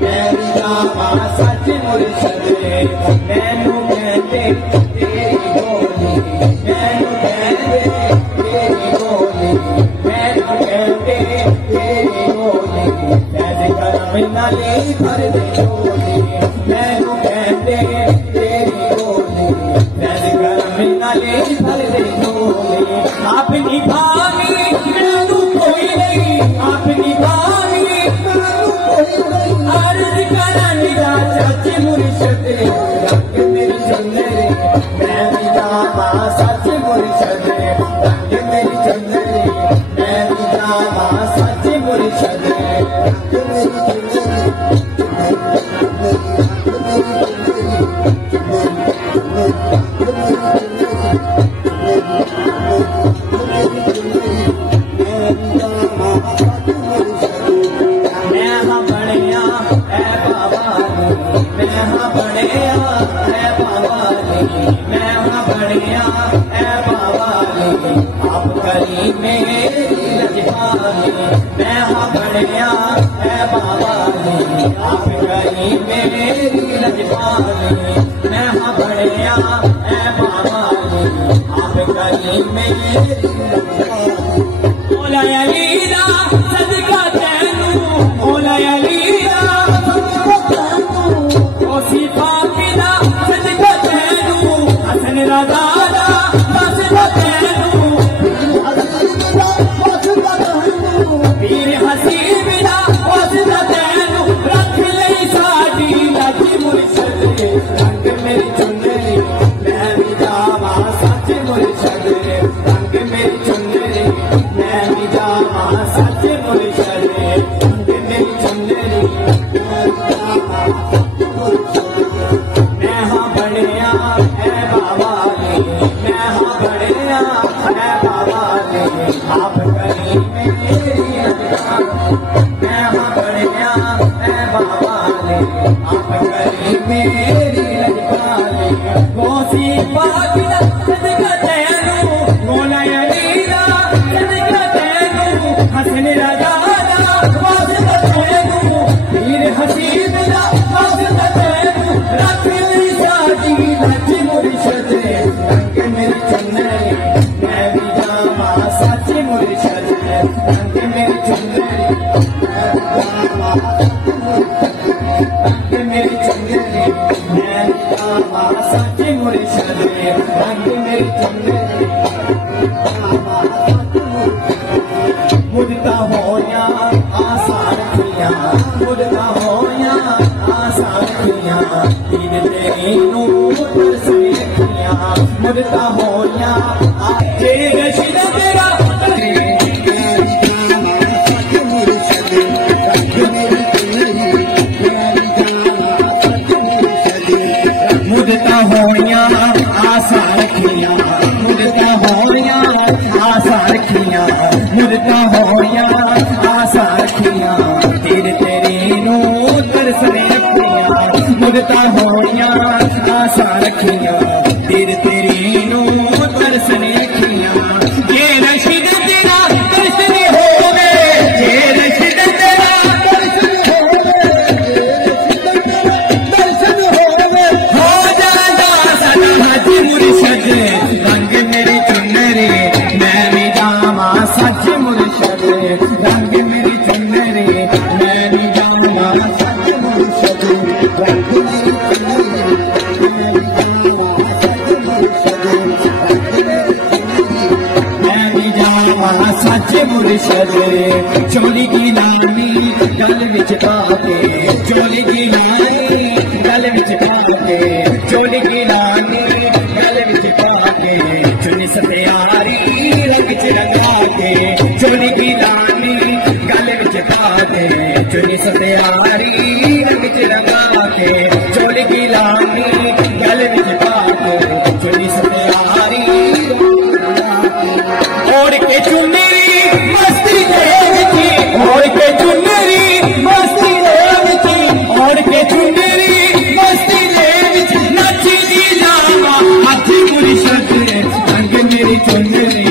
मेरी जावा सच मुर्शद मैनू कहते तेरी बोली, मैनू कहते तेरी बोली, मैनू कहते तेरी बोली, ऐसे करम नाले भर दे झोली, मैनू कहते तेरी बोली, ऐसे करम नाले भर दे झोली। अपनी भावी मैनू कोई नहीं, अपनी भावी मैनू कोई नहीं, अर्ज करनी दा सच मुर्शद रंग मेरी चुनरी, मेरी जावा सच मुर्शद रंग मेरी चुनरी, मेरी जावा सच मुर्शद रंग मेरी चुनरी। मैं हाँ बढ़िया है बाबा मैं हाँ बढ़िया है बाबा मैं हाँ बढ़िया है बाबा आप करी मेरी लजपाली, मैं हाँ बढ़िया है बाबा आप करी मेरी लजपाली, मैं हाँ बढ़िया है बाबा आप करी मेरी लजपाली। मौला अली दा सदका तैनू, मौला अली दा सदका तैनू, ओसी फातिमा सदका तैनू, हसन रज़ा दा सदका तैनू, पीर हसीब दा सदका तैनू, रख ले साडी लज मुर्शद रंग मेरी चुनरी, मेरी जावा सच मुर्शद रंग मेरी चुनरी, मेरी जावा सच मुर्शद रंग मेरी चुनरी, मैं हाँ बढ़िया है बाबा मैं हाँ बढ़िया है बाबा आप करी मेरी लजपाली, मैं हाँ बढ़िया है बाबा आप करी मेरी लजपाली। गौसी पाक दा सदका तैनू, मौला अली दा सदका तैनू, हसन रज़ा दा वास्ता तैनू, पीर हसीब दा वास्ता तैनू, रख ली साडी लज मुर्शद रंग मेरी चुनरी, मैं भी जावा सच मुर्शद रंग मेरी चुनरी, रंग मेरी चुनरी, मैं भी जावा सच मुर्शद रंग मेरी चुनरी। मुझता होया आसान किया, मुझता होया आसान किया, दीन तेरी नूर से किया, मुझता होया तेरे रशीद तेरा मुझता होया आसान किया, मुझता होया आसान किया, मुझता होया आसान किया, तेरे तेरे नूर से किया, मुझता होया आसान किया, तेरे तेरे नूर से किया। ये रशीद तेरा दर्शन होवे, ये रशीद तेरा दर्शन होवे, हो जाएगा सदा हज मुर्शद रंग मेरी चुनरी, मैं भी जावा सच मुर्शद रंग मेरी चुनरी, मैं भी जावा सच मुर्शद रंग मेरी चुनरी, मैं भी जावा सच मुर्शद। चोली की लानी गल विच पाके, चोली की लानी गल विच पाके, चोली की लानी गल विच पाके, चुनी सत्यारी रंग च रंगा के, चोली की लानी गल विच पाके, चुनी सत्यारी रंग च रंगा के, चोली की लानी गल विच पाके, चुनी सत्यारी ओढ़ के चुनरी मस्ती ओढ़ के चुनरी मस्ती ओढ़ के चुनरी मस्ती नची जावा हथ मुर्शद रंग मेरी चुनरी,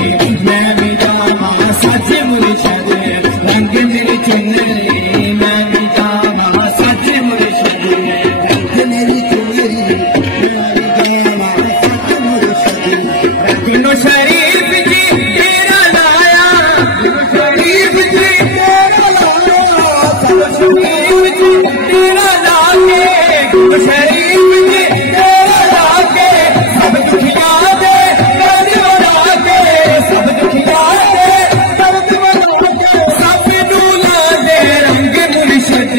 मैं भी जावा सच मुर्शद रंग मेरी चुनरी। शरीफ जी तेरा के सब दुखिया दे दर्द बना के सब दुखिया दे दर्द बना के सब दूला दे रंग मुर्शद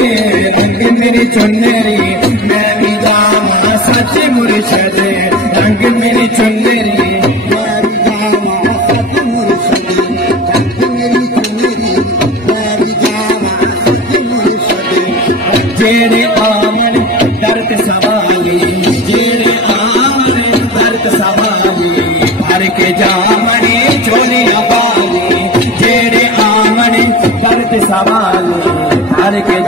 रंग मेरी चुनरी मैं भी जावा सच मुर्शद रंग मेरी चुनरी मैं भी जावा सच मुर्शद रंग मेरी चुनरी मैं भी जावा सच मुर्शद जेड़े आमन दर्द सवाली जेड़े आमन दर्द सवाली भर के जामने चोलियां वाली जेड़े आमन दर्द सवाली भर के